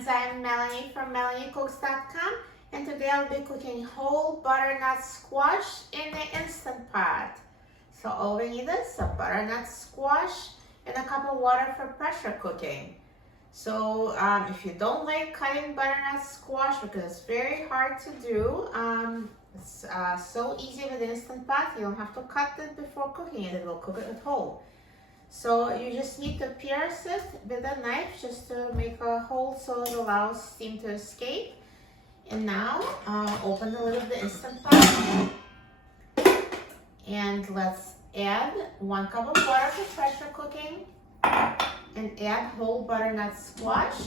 friends, I'm Melanie from MelanieCooks.com, and today I'll be cooking whole butternut squash in the Instant Pot. So all we need is a butternut squash and a cup of water for pressure cooking. So if you don't like cutting butternut squash because it's very hard to do, it's so easy with the Instant Pot. You don't have to cut it before cooking it, it will cook it whole. So you just need to pierce it with a knife just to make a hole so it allows steam to escape. And now open the lid of the Instant Pot. And let's add 1 cup of water for pressure cooking and add whole butternut squash.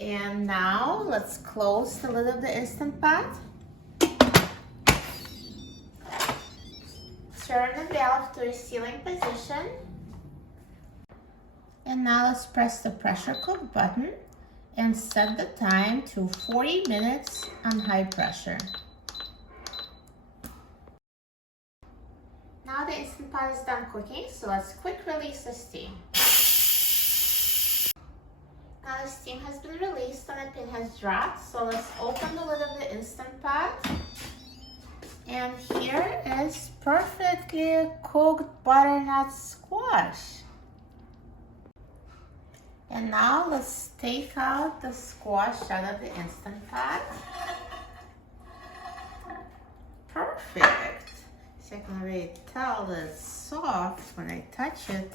And now let's close the lid of the Instant Pot. Turn the valve to a sealing position. And now let's press the pressure cook button and set the time to 40 minutes on high pressure. Now the Instant Pot is done cooking, so let's quick release the steam. Now the steam has been released and the pin has dropped, so let's open the lid of the Instant Pot. And here is perfectly cooked butternut squash. And now let's take out the squash out of the Instant Pot. Perfect. So I can already tell that it's soft when I touch it.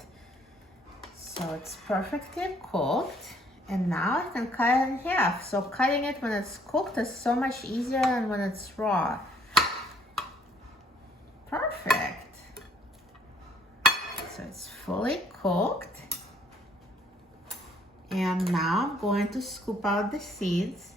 So it's perfectly cooked. And now I can cut it in half. So cutting it when it's cooked is so much easier than when it's raw. Perfect. So it's fully cooked. And now I'm going to scoop out the seeds.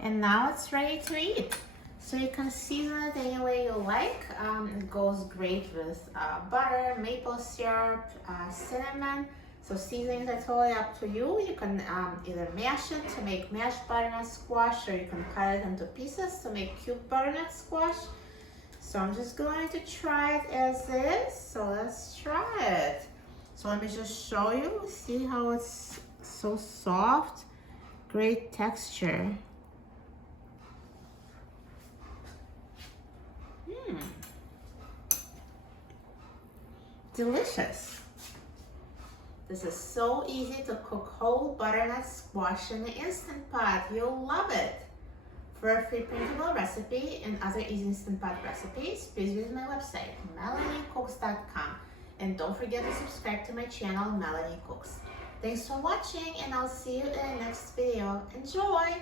And now it's ready to eat. So you can season it any way you like. It goes great with butter, maple syrup, cinnamon. So seasonings are totally up to you. You can either mash it to make mashed butternut squash, or you can cut it into pieces to make cubed butternut squash. So I'm just going to try it as is. So let's try it. So let me just show you. See how it's so soft? Great texture. Delicious. This is so easy to cook whole butternut squash in the Instant Pot. You'll love it. For a free printable recipe and other easy Instant Pot recipes, please visit my website, MelanieCooks.com. And don't forget to subscribe to my channel, Melanie Cooks. Thanks for watching, and I'll see you in the next video. Enjoy!